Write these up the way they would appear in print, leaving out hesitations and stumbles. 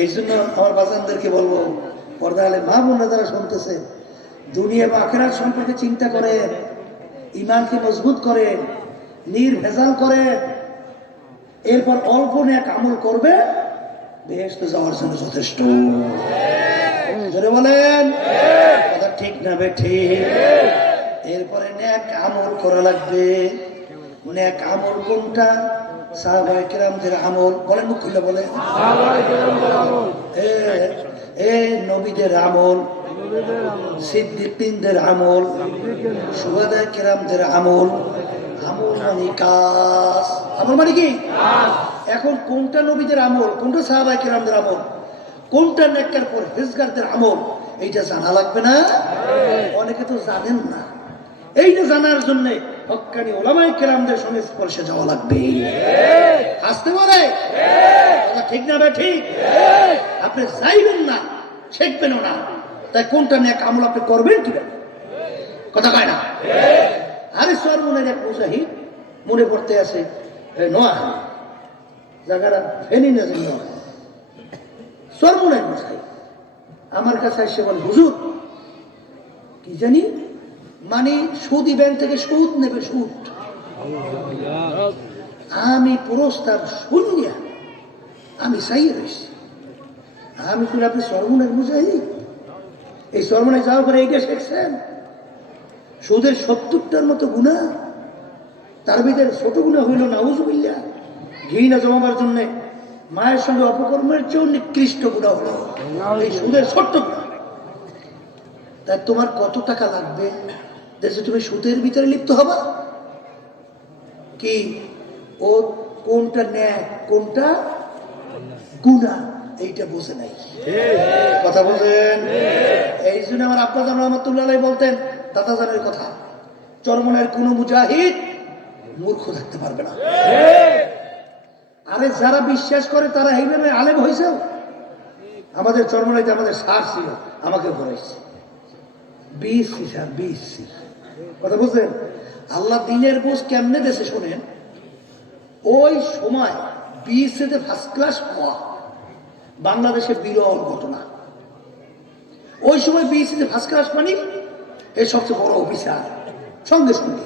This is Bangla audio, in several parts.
এই জন্য আমার বাজানদেরকে বলবো, পর্দা আলে মা বোনরা যারা শুনতেছে, দুনিয়া বা আখিরাত সম্পর্কে চিন্তা করে, ইমানকে মজবুত করে, নির্ভেজাল করে, এরপর অল্প নেক আমল করবে, বেহেশতে যাওয়ার জন্য যথেষ্ট। জোরে বলেন কথা ঠিক না বেঠিক? এরপরে নেক আমল করা লাগবে। নেক আমল কোনটা? সাহাবায়ে কেরামদের আমল। বলেন, মুখ খুলে বলেন। নবীদের আমল, সিদ্দিকদের আমল, শুহাদায়ে কেরামদের আমল। আমল মানে কাজ। আমল মানে কি? এখন কোনটা নবীদের আমল, কোনটা সাহাবায়ে কেরামদের আমল, কোনটা নেককার পরহেজগারদের আমল, এইটা জানা লাগবে না? অনেকে তো জানেন না। এইটা জানার জন্য হক্কানি উলামায়ে কেরামদের সংস্পর্শে যাওয়া লাগবে। আসতে পারে কথা ঠিক না ঠিক? আপনি চাইবেন না, শিখবেনও না, তাই কোনটা নেক আমল আপনি করবেন কিভাবে? কথা কয় না? আরে সরমনের এক মুজাহিদ মনে পড়তে আছে, নোয়াখালী জায়গাটা ফেনি না, সরমনের মুজাহিদ আমার কাছে এসে বল, হুজুর কি জানি মানে সুদী ব্যাংক থেকে সুদ নেবে, সুদ। আমি প্রস্তাব শুনিয়া আমি চাইয়ে রয়েছি। আমি শুনে, আপনি সরমনের মুজাহিদ, এই সরমনে যাওয়ার পরে এইটা শিখছেন? সুদের 70টার মতো গুণা, তার ভিতরে ছোট গুণা হইল নাউজুবিল্লাহ, ঘৃণা জমাবার জন্য মায়ের সঙ্গে অপকর্মের চেয়েও নিকৃষ্ট গুণা হলো এই সুদের ছোট্ট গুণা। তাই তোমার কত টাকা লাগবে দেশে তুমি সুদের ভিতরে লিপ্ত হবা? কি ও কোনটা ন্যায় কোনটা গুণা এইটা বুঝে নাই। কথা বলছেন? এই জন্য আমার আব্বা জান রহমাতুল্লাহ আলাইহি বলতেন, দাদা জানের কথা, চরমনের কোন মুজাহিদ মূর্খ থাকতে পারবে না। আরে যারা বিশ্বাস করে তারা এইভাবে আলেম হয়েছে। আমাদের চরমনাইতে আমাদের সার ছিল, আমাকে ভরাইছে বিএসসি স্যার, বিএসসি। কথা বুঝলেন? আল্লাহ দিনের বুঝ কেমনে দেশে শোনেন। ওই সময় বিএসসিতে ফার্স্ট ক্লাস পাওয়া বাংলাদেশে বিরল ঘটনা। ওই সময় বিএসসিতে ফার্স্ট ক্লাস পানি এই সবচেয়ে বড় অফিসার সঙ্গে সঙ্গে।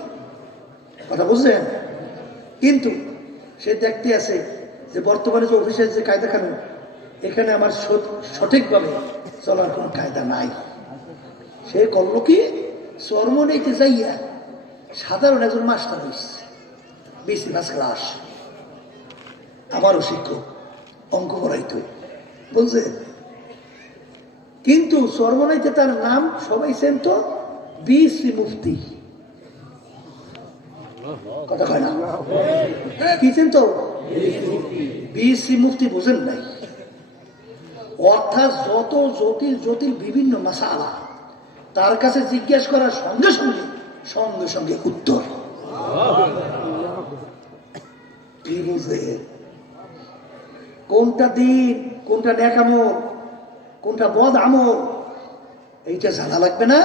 কথা বুঝলেন? কিন্তু সে দেখতে আছে যে বর্তমানে যে অফিসের যে কায়দা কানুন, এখানে আমার সঠিকভাবে চলার কোন কায়দা নাই। সে করলো কি, চরমনাইতে যাইয়া সাধারণ একজন মাস্টার হয়েছে, বিএসসি ফার্স্ট ক্লাস, আমারও শিক্ষক, অঙ্ক পড়াইতো, বুঝলেন? কিন্তু চরমনাইতে তার নাম সবাই চেনত বিএসসি মুফতি। কথা কয় না? কি চিন্ত? বিএসসি মুফতি বোঝেন নাই? অর্থাৎ যত জটিল জটিল বিভিন্ন মাসালা তার কাছে জিজ্ঞাসা করার সঙ্গে সঙ্গে সঙ্গে সঙ্গে উত্তর। কি বুঝে? কোনটা দিন, কোনটা নেক আমল, কোনটা বদ আমল, এইটা জানা লাগবে না?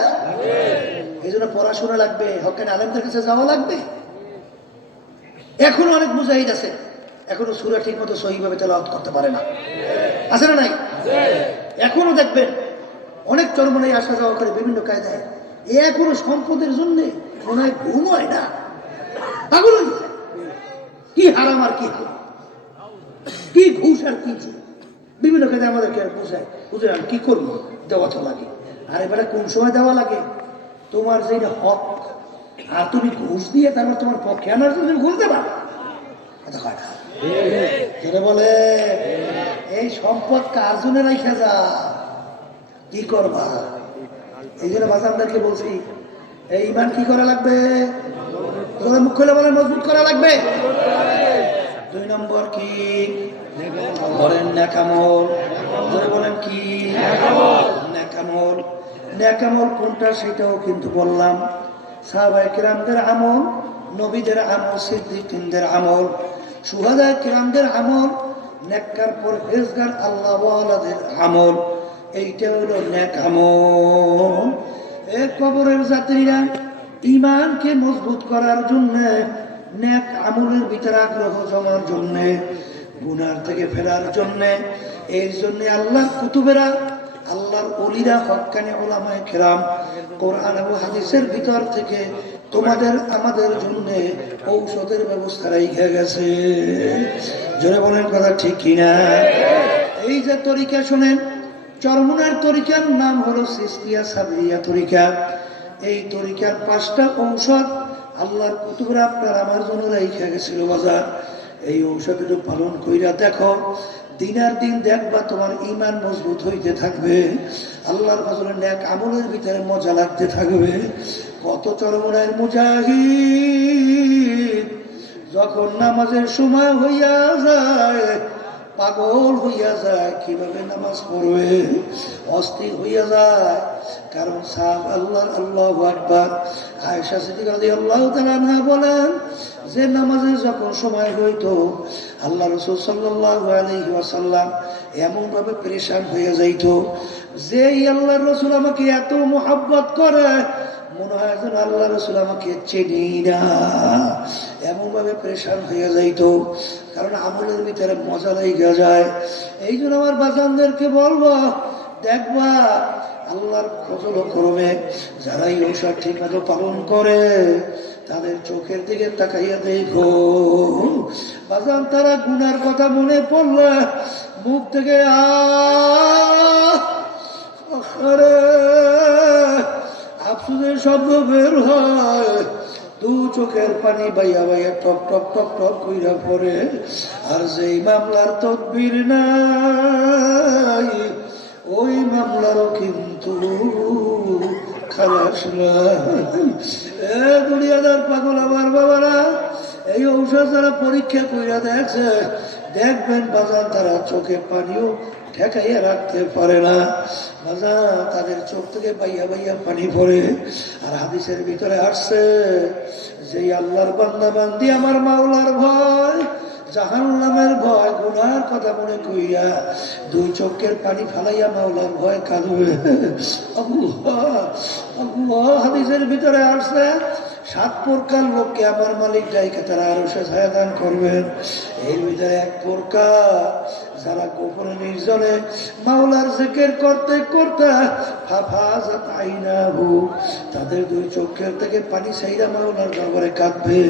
এই জন্য পড়াশোনা লাগবে, হক্কানি আলেমদের কাছে যাওয়া লাগবে। এখনো অনেক মুজাহিদ আছে এখনো সূরা ঠিক মতো সহিভাবে তেলাওয়াত করতে পারে না, আছে না নাই? এখনো দেখবেন অনেক চরমনাই আসা যাওয়া করে বিভিন্ন কায়দায়, এখনো সম্পদের জন্য মনে হয় ঘুম হয় না, পাগল হয়ে যায়। কি হারাম আর কি হারাম, কি ঘুষ আর কি বিভিন্ন কায়দায় আমাদেরকে বোঝায়, বুঝে আমি কি করবো, দেওয়া তো লাগে। আর এবারে কোন সময় দেওয়া লাগে? তোমার যেটা হক, আর তুমি ঘুষ দিয়ে তারপর তোমার পক্ষে আনার জন্য ঘুষ দেবা। বলে এই সম্পদ কার জন্য রাখা যা, কি করবা? এই জন্য বাজানদেরকে বলছি, এই ইমান কি করা লাগবে? মুখ খুলে বলেন, মজবুত করা লাগবে। 2 নম্বর কি বলেন? নেক আমল। বলেন কি? নেক আমল। নেক আমল কোনটা সেটাও কিন্তু বললাম। সাহাবায়ে কেরামদের আমল, নবীদের আমল, সিদ্দিকদের আমল, শুহাদায়ে কেরামদের আমল, নেককার পরহেজগার আল্লাহ ওয়ালাদের আমল, এইটা হলো নেক আমল। এই কবরের যাত্রীরা ঈমানকে মজবুত করার জন্য, নেক আমলের ভিতরে আগ্রহ জমার জন্য গুনার থেকে ফেরার জন্য। এর জন্য আল্লাহর কুতুবেরা, আল্লাহর ওলিরা, হক্কানি উলামায়ে কেরাম কোরআন এবং হাদিসের ভিতর থেকে তোমাদের আমাদের জন্য ঔষধের ব্যবস্থা রেখে গেছে। জোরে বলেন কথা ঠিক কিনা? এই যে তরিকা শোনেন, চরমুনার তরিকার নাম হলো সিস্তিয়া সাবরিয়া তরিকা। এই তরিকার 5টা ঔষধ আল্লাহর কুতুবরা আপনার আমার জন্য রেখে গেছিল বাজার। এই ঔষধ পালন কইরা দেখো, দিনার দিন দেখবা তোমার ঈমান মজবুত হইতে থাকবে, আল্লাহর ফজলে নেক আমলের ভিতরে মজা লাগতে থাকবে। কত চরমুনার মুজাহিদ যখন নামাজের সময় হইয়া যায় পাগল হইয়া যায়, কিভাবে নামাজ পড়বে, অস্থির হইয়া যায়। কারণ সাহাব আল্লাহর আল্লাহু আকবার আয়েশা সিদ্দিকা রাদিয়াল্লাহু তাআলা আনহা বলেন যে নামাজের যখন সময় হইতো আল্লাহ রাসূল সাল্লাল্লাহু আলাইহি ওয়াসাল্লাম এমন ভাবে পরেশান হয়ে যাইত যে আল্লাহর রাসূল আমাকে এত মোহাব্বত করে, মনে হয় যেন আল্লাহ রাসূল আমাকে চেনে না, এমন ভাবে পরেশান হয়ে যাইত। কারণ আমলের ভিতরে মজা লেগে যায়। এই জন্য আমার বাজানদেরকে বলবো, দেখবা আল্লাহর ফজল ও করমে যারা এই ঔষধ ঠিক মতো পালন করে তাদের চোখের দিকে তাকাইয়া দেখো বাজান, তারা গুনার কথা মনে পড়লে মুখ থেকে আফসোসের শব্দ বের হয়, 2 চোখের পানি বাইয়া বাইয়া টপ টপ টপ টপ কইরা পড়ে। আর যেই মামলার তদবির নাই ওই মামলারও কিন্তু খালাস নাই। দুনিয়াদার পাগল আমার বাবারা, এই ঔষধ যারা পরীক্ষা কইরা দেখছে দেখবেন বাজার তারা চোখে পানিও ঠেকাইয়া রাখতে পারে না। বাজার তাদের চোখ থেকে বাইয়া বাইয়া পানি পড়ে। আর হাদিসের ভিতরে আসছে যে আল্লাহর বান্দা বান্দি আমার মাওলার ভয়, জাহান্নামের ভয়, গুনার কথা মনে কইয়া 2 চোখের পানি ফালাইয়া মাওলার ভয় কাঁদবে। আল্লাহ আল্লাহ। হাদিসের ভিতরে আসছে 7 প্রকার লোককে আমার মালিক ডাইকে তারা আরো সে ছায়া দান করবেন। এর ভিতরে 1 প্রকার যারা গোপনে নির্জনে মাওলার জিকির করতে করতে হাফাজাত আইনাহু, তাদের 2 চোখের থেকে পানি ছাইরা মাওলার দরবারে কাঁদবে।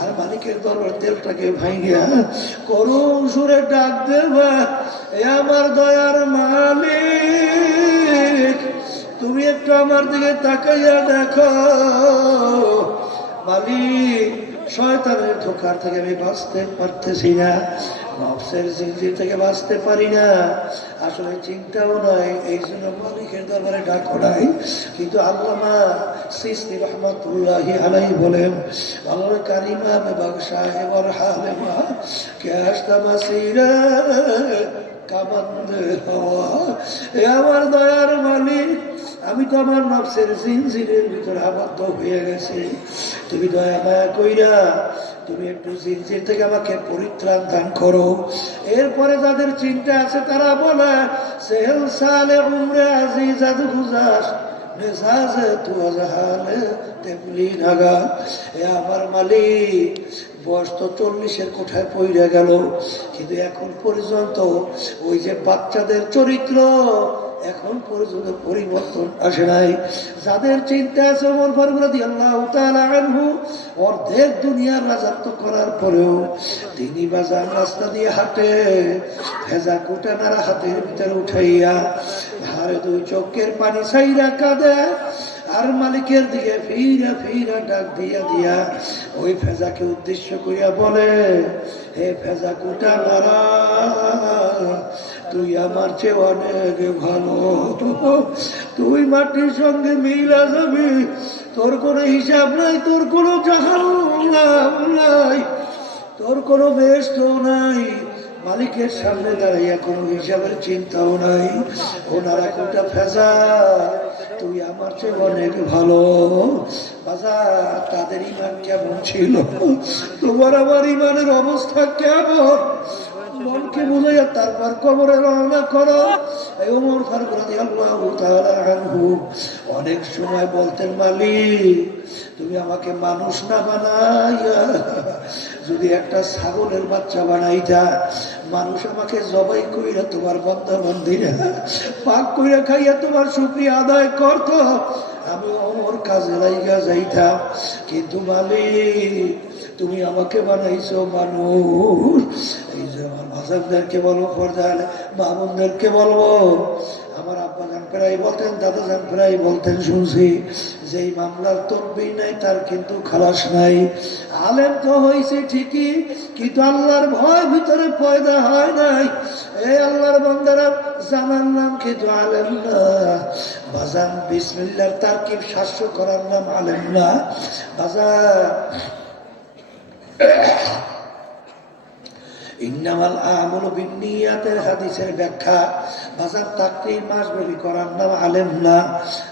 আর মালিকের দরবার তেলটাকে ভাঙিয়া করুণ সুরে ডাক দেবে, এ আমার দয়ার মালিক তুমি একটু আমার দিকে তাকাইয়া দেখো। মালিক শয়তানের ধোঁকার থেকে আমি বাঁচতে পারতেছি না, নফসের জিনজির থেকে বাঁচতে পারি না, আসলে চিন্তাও নাই, এই জন্য মালিকের দরবারে ডাকো নাই। কিন্তু আল্লামা সিস্তি রহমাতুল্লাহি আলাইহি বলেন, আল্লাহ কারিমা মে বাদশাহ এবার হালেমা কে আসতা মাসিরা কামান্দে হওয়া, এ আমার দয়ার মালিক আমি তো আমার নফসের জিনজিরের ভিতরে আবদ্ধ হয়ে গেছি, তুমি দয়া মায়া কইরা তুমি একটু জিনজির থেকে আমাকে পরিত্রাণ দান করো। এরপরে যাদের চিন্তা আছে তারা বলে সেহেল সালে উমরে আজিজাদ গুজাস মেজাজে তু আজহালে তেমনি নাগা, এ আমার মালিক বয়স তো 40-এর কোঠায় পইরা গেল, কিন্তু এখন পর্যন্ত ওই যে বাচ্চাদের চরিত্র এখন পর্যন্ত পরিবর্তন আসে নাই। যাদের চিন্তা আছে ওমর ফারুক রাদিয়াল্লাহু তাআলা আনহু অর্ধেক দুনিয়ার রাজত্ব করার পরেও তিনি বাজার রাস্তা দিয়ে হাঁটে, ভেজা কোটা নাড়া হাতের ভিতরে উঠাইয়া ধারে 2 চোখের পানি ছাইরা কাঁদে। আর মালিকের দিকে ফিরা ফিরা ডাক দিয়া দিয়া ওই ফেজাকে উদ্দেশ্য করিয়া বলে, হে ফেজা কোটা নাড়া তুই আমার চেয়ে অনেক ভালো, তুই মাটির সঙ্গে মিলা যাবি, তোর কোনো হিসাব নাই, তোর কোনো জাহান্নাম নাই, তোর কোনো বেহেশত নাই, মালিকের সামনে দাঁড়াইয়া কোনো হিসাবের চিন্তাও নাই। ওনারা কোটা ফেজা তুই আমার চেয়ে অনেক ভালো। বাজার তাদের ইমান কেমন ছিল, তোমার আমার ইমানের অবস্থা কেমন? মন ওমরকে বুঝাইয়া তারপর কবরে রওনা করো। এই ওমর ফারুক রাদিয়াল্লাহু তাআলা আনহু অনেক সময় বলতেন, মালিক তুমি আমাকে মানুষ না বানাইয়া যদি একটা ছাগলের বাচ্চা বানাইতা, মানুষ আমাকে জবাই কইরা তোমার বান্দা বান্দিরা পাক কইরা খাইয়া তোমার শুকরিয়া আদায় করত, আমি ওমর কাজে লাইগা যাইতাম। কিন্তু মালিক তুমি আমাকে বানাইছো মানুষ। এই যে আমার ভাষাদেরকে বলবো, পর্দার মা বোনদেরকে বলবো, আমার আব্বা জান প্রায় বলতেন, দাদা জান প্রায় বলতেন, শুনছি যেই মামলার তদবির নাই তার কিন্তু খালাস নাই। আলেম তো হয়েছে ঠিকই, কিন্তু আল্লাহর ভয় ভিতরে পয়দা হয় নাই। এই আল্লাহর বান্দারা জানার নাম কিন্তু আলেম না। বাজান বিসমিল্লাহর তারকিব শাস্য করার নাম আলেম না। বাজান ইন্নামাল আমালু বিন্নিয়াতের হাদিসের ব্যাখ্যা বাজার তাকরীর মাসব্যাপী করার নাম আলেম না।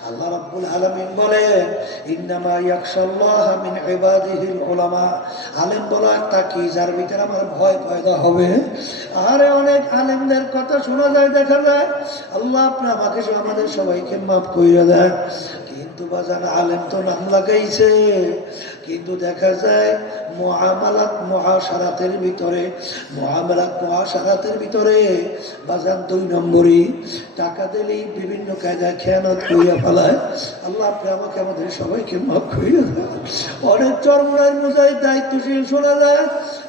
আল্লাহ রাব্বুল আলামিন বলেন, ইন্নামা ইয়াখশাল্লাহা মিন ইবাদিহিল উলামা। আলেম বলা তাকি যার ভিতরে আমার ভয় পয়দা হবে। আরে অনেক আলেমদের কথা শোনা যায়, দেখা যায়, আল্লাহ আপনি আমাকে আমাদের সবাইকে মাফ কইরা দেন। কিন্তু বাজান আলেম তো নাম লাগাইছে, কিন্তু দেখা যায় মুআমালাত মুআশারাতের ভিতরে বাজান 2 নম্বরই টাকা দিলেই বিভিন্ন কায়দা খেয়ানত কইরা ফেলায়। আল্লাহ আপনি আমাকে আমাদের সবাইকে মাফ কইরা দেন। অনেক চরমরাই মুজাহিদ দায়িত্বশীল শোনা যায়,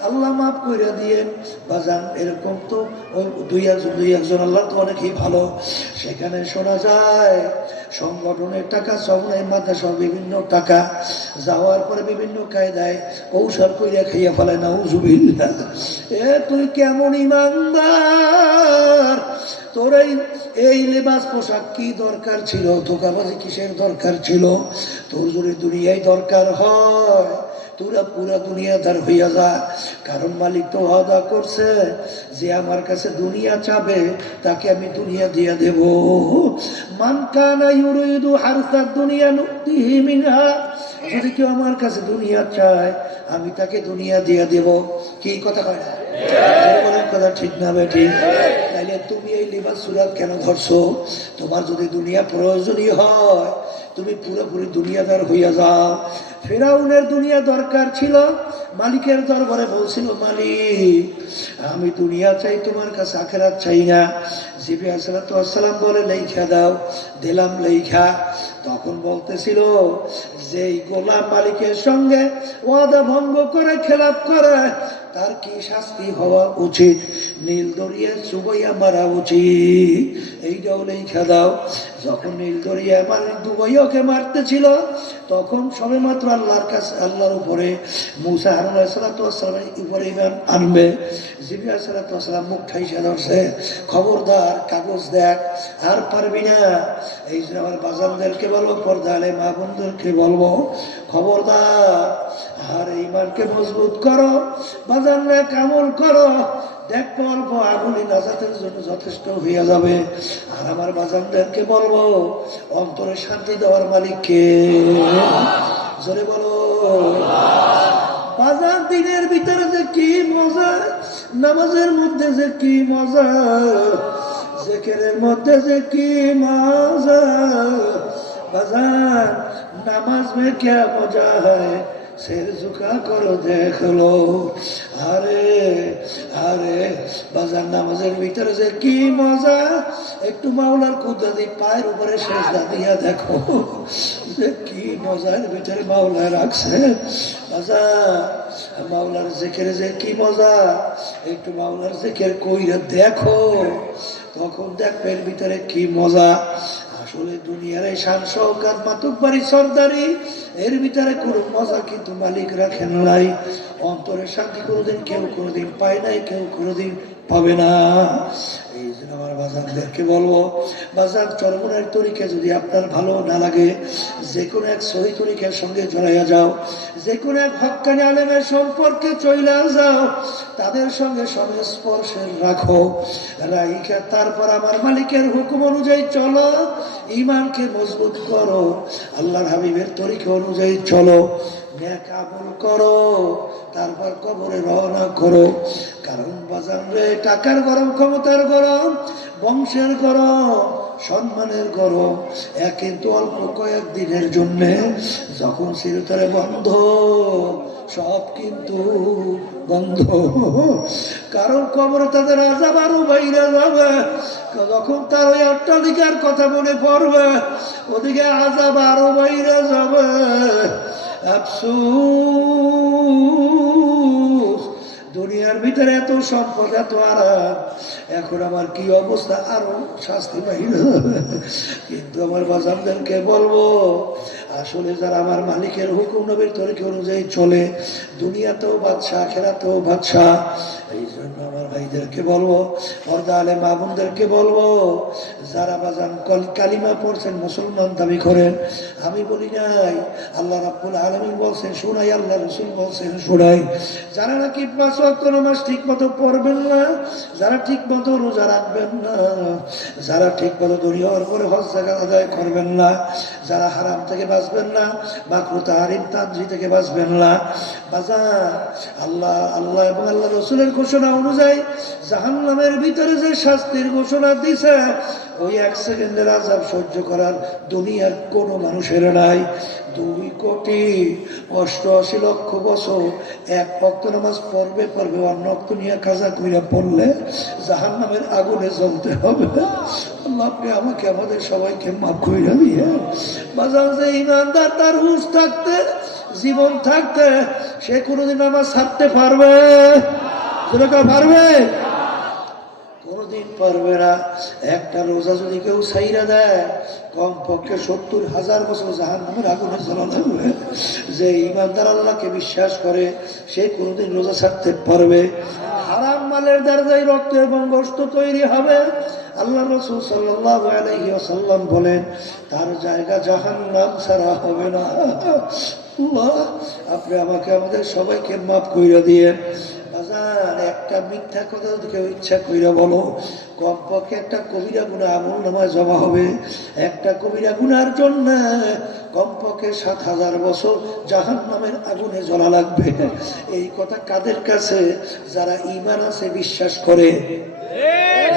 আল্লাহ মাফ কইরা দিয়েন। বাজান এরকম তো ওই দুই একজন আল্লাহ তো অনেকেই ভালো, সেখানে শোনা যায় সংগঠনের টাকা সব নাই, মাদ্রাসা বিভিন্ন টাকা যাওয়ার পরে বিভিন্ন কায়দায় কৌশল কইরা খাইয়া ফেলায়। নাউজুবিল্লাহ। এ তুই কেমন ইমানদার? তোর এই লেবাস পোশাক কি দরকার ছিল? ধোকাবাজি কিসের দরকার ছিল? তোর যদি দুনিয়ায় দরকার হয় তোরা পুরা দুনিয়াদার হইয়া যা। কারণ মালিক তো ওয়াদা করছে যে আমার কাছে দুনিয়া চাবে তাকে আমি দুনিয়া দিয়া দেব। মান কানা ইউরিদু হারসাদ দুনিয়া নুতিহি মিনহা। যদি কেউ আমার কাছে দুনিয়া চায় আমি তাকে দুনিয়া দিয়া দেব। কি কথা কয় না? কথা ঠিক না বেটি? তাইলে তুমি এই লিবাস সুরাত কেন ধরছো? তোমার যদি দুনিয়া প্রয়োজনীয় হয় তুমি পুরোপুরি দুনিয়াদার হইয়া যাও। ফেরাউনের দুনিয়া দরকার ছিল, মালিকের দরবারে বলছিল, মালিক আমি দুনিয়া চাই, তোমার কাছে আখিরাত চাই না। জিবরিল আলাইহিস সালাম বলে লেখা দাও, দিলাম লেখা। তখন বলতেছিল যে গোলাম মালিকের সঙ্গে ওয়াদা ভঙ্গ করে খেলাপ করে তার কি শাস্তি হওয়া উচিত? নীল দরিয়া চুবাইয়া মারা উচিত। এইটাও লেখা দাও। যখন নীল দরিয়া দুবাইয়াকে মারতেছিল তখন সবে মাত্র আল্লাহর কাছে, আল্লাহর উপরে মুসা হারুন আলাইহিস সালামের উপরে ইমান আনবে। জিবরিল আলাইহিস সালাম মুখ ঠাইসা ধরছে, খবরদার কাগজ দেখ, আর পারবি না। এই যে আমার বাজানদেরকে বলবো, পর্দালে মা বোনদেরকে বলবো, খবরদার আর ইমানকে মজবুত করো, বাজানরা কামল করো, দেখবো অল্প আগুনি নাজাতের জন্য যথেষ্ট হইয়া যাবে। আর আমার বাজানদেরকে বলবো, অন্তরে শান্তি দেওয়ার মালিককে জোরে বলো। বাজার দিনের ভিতরে যে কি মজা, নামাজের মধ্যে যে কি মজা, জিকিরের মধ্যে যে কি মজা। বাজার নামাজ মে क्या মজা है, सिर झुका करो देख लो। আরে আরে বাজার নামাজের ভিতরে যে কি মজা, একটু মাওলার কুদরতি পায়ের উপরে সেজদা দিয়া দেখো যে কি মজার ভিতরে মাওলা রাখছে। বাজার মাওলার জিকিরে যে কি মজা, একটু মাওলার জিকির কইরা দেখো, তখন দেখবে এর ভিতরে কি মজা। আসলে দুনিয়ার এই শান শওকত মাতুব্বারি সরদারি এর ভিতরে কোনো মজা কিন্তু মালিক রাখেন নাই। অন্তরের শান্তি কোনোদিন কেউ কোনোদিন পায় নাই, কেউ কোনোদিন পাবে না। এই যে জন্য আমার বাজারদেরকে বলবো, বাজার চরমনের তরিকা যদি আপনার ভালো না লাগে, যে কোনো এক সহি তরিকার সঙ্গে জড়াইয়া যাও, যে কোনো এক হক্কানি আলেমের সম্পর্কে চইলা যাও, তাদের সঙ্গে সংস্পর্শের রাখো, রাইখা তারপর আমার মালিকের হুকুম অনুযায়ী চলো, ইমানকে মজবুত করো, আল্লাহর হাবিবের তরিকা অনুযায়ী চলো, নেক আমল করো, তারপর কবরে রওনা করো। কারণ বাজার রে, টাকার গরম, ক্ষমতার গরম, বংশের গরম, সম্মানের গরম কিন্তু অল্প কয়েকদিনের জন্য, যখন চিরতরে বন্ধ, সব কিন্তু বন্ধ। কারণ কবরে তাদের আযাব আরো বাইরে যাবে, যখন তার ওই অট্টালিকার কথা মনে পড়বে, ওদিকে আযাব আরো বাইরে যাবে। আফসোস, দুনিয়ার ভিতরে এত সম্পদ, এত আরাম, এখন আমার কি অবস্থা, আরো শাস্তি পাইল। কিন্তু আমার বাজারদেরকে বলবো, আসলে যারা আমার মালিকের হুকুম নবীর তরিকা অনুযায়ী চলে, দুনিয়াতেও বাদশা, আখিরাতেও বাদশা। এই জন্য আমার ভাইদেরকে বলবো, পর্দা আলেম মা বোনদেরকে বলবো, যারা বাজান কালিমা পড়ছেন, মুসলমান দাবি করেন, আমি বলি নাই, আল্লাহ রাব্বুল আলামিন বলছেন শোনাই, আল্লাহ রাসূল বলছেন শোনাই। যারা নাকি 5 ওয়াক্ত নামাজ ঠিক মতো পড়বেন না, যারা ঠিক মতো রোজা রাখবেন না, যারা ঠিক মতো দুনিয়ার পরে হজ জাকাত আদায় করবেন না, যারা হারাম থেকে বাঁচবেন না, মাকরুহ তাহরিম তানজি থেকে বাঁচবেন না, বাজার আল্লাহ এবং আল্লাহ রাসূলের ঘোষণা অনুযায়ী জাহান্নামের ভিতরে যে শাস্তির ঘোষণা দিয়েছে, ওই 1 সেকেন্ডের আযাব সহ্য করার দুনিয়ার কোনো মানুষের নাই। 2,88,00,000 বছর এক ওয়াক্ত নামাজ পড়বে, অন্য ওয়াক্ত নিয়ে কাজা কইরা পড়লে জাহান্নামের আগুনে জ্বলতে হবে। আল্লাহ আপনি আমাকে, আমাদের সবাইকে মাফ কইরা দিয়ে, বাজার যে ইমানদার, তার হুঁশ থাকতে, জীবন থাকতে, সে কোনোদিন নামাজ ছাড়তে পারবে? পারবে? কোনদিন পারবে না। একটা রোজা যদি কেউ ছাইরা দেয়, কমপক্ষে 70,000 বছর জাহান্নামের আগুনে জ্বলা লাগবে। যে ইমানদার আল্লাহকে বিশ্বাস করে, সে কোনদিন রোজা ছাড়তে পারবে? হারাম মালের দ্বারাই রক্ত এবং গোশত তৈরি হবে। আল্লাহ রাসূল সাল্লাল্লাহু আলাইহি ওয়াসাল্লাম বলেন, তার জায়গা জাহান্নাম ছাড়া হবে না। আল্লাহ আপনি আমাকে, আমাদের সবাইকে মাফ কইরা দিয়েন। একটা মিথ্যা কথা যদি কেউ ইচ্ছা কইরা বলো, কমপক্ষে একটা কবিরা গুনাহ আমল নামায় জমা হবে। একটা কবিরা গুনার জন্য কমপক্ষে 7,000 বছর জাহান্নামের আগুনে জ্বলা লাগবে। এই কথা কাদের কাছে? যারা ঈমান আছে, বিশ্বাস করে।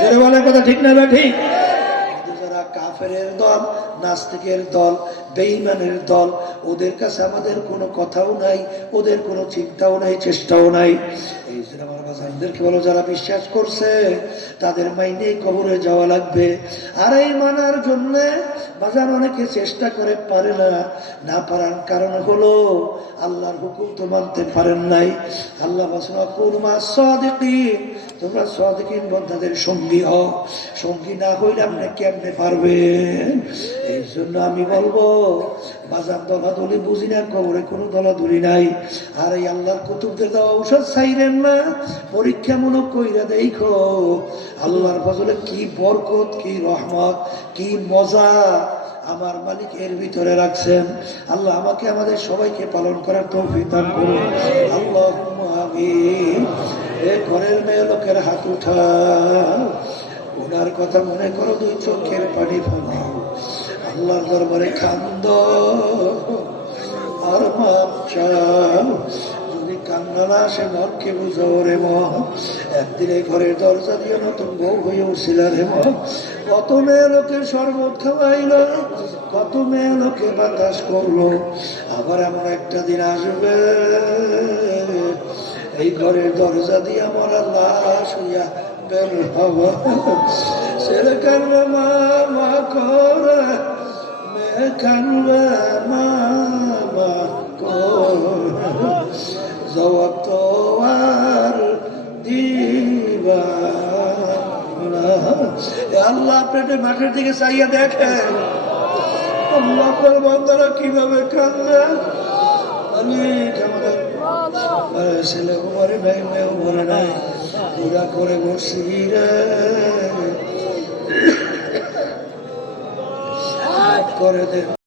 যারা বলার কথা ঠিক না? ঠিক। যারা কাফেরের দল, নাস্তিকের দল, বেঈমানের দল, ওদের কাছে আমাদের কোনো কথাও নাই, ওদের কোনো চিন্তাও নাই, চেষ্টাও নাই। এই জন্য আমার বাজানদেরকে বলো, যারা বিশ্বাস করছে তাদের মাইনে কবরে যাওয়া লাগবে। আর এই মানার জন্য বাজান অনেকে চেষ্টা করে, পারে না। না পারার কারণ হলো আল্লাহর হুকুম তো মানতে পারেন নাই। আল্লাহ বলেন, কুনু মা'আস সাদিকিন, তোমরা সাদিকিন বান্দাদের সঙ্গী হও। সঙ্গী না হইলে আপনি কেমনে পারবেন? এই জন্য আমি বলবো, বাজার দলাদলি বুঝি না, কবরে কোনো দলাদলি নাই। আর এই আল্লাহর কুতুবদের দেওয়া ঔষধ চাইলেন না, পরীক্ষামূলক কইরা দেখো আল্লাহর ফজলে কি বরকত, কি রহমত, কি মজা আমার মালিক এর ভিতরে রাখছেন। আল্লাহ আমাকে, আমাদের সবাইকে পালন করার তৌফিক দান করুন। আল্লাহুম্মা আমিন। এ ঘরের মেয়ে লোকের হাত উঠা, ওনার কথা মনে করো, 2 চোখের পানি ফেলাও, আল্লাহর দরবারে কান্দ আর মাপ চাও। যদি কান্না না আসে, মনকে বুঝাও রে মন। একদিন এই ঘরের দরজা দিয়ে নতুন বউ হয়ে উঠছিল রে মন। কত মেয়ে লোকে শরবত খাওয়াইল, কত মেয়ে লোকে বাতাস করলো। আবার এমন একটা দিন আসবে, এই ঘরের দরজা দিয়ে আমার লাশ হইয়া বের হব। ছেলে কান্না মা মা করে, মেয়ে কান্না মা মা করে, জবাব তো আর দিবা না। আল্লাহ আপনাদের মাঠের দিকে চাইয়া দেখেন, আল্লাহ আপনার বান্দারা কিভাবে কান্দে। মালিক আমাদের ছেলে মরে নাই, মেয়েও মরে নাই, পুরা করে বসি রে। করে দেন।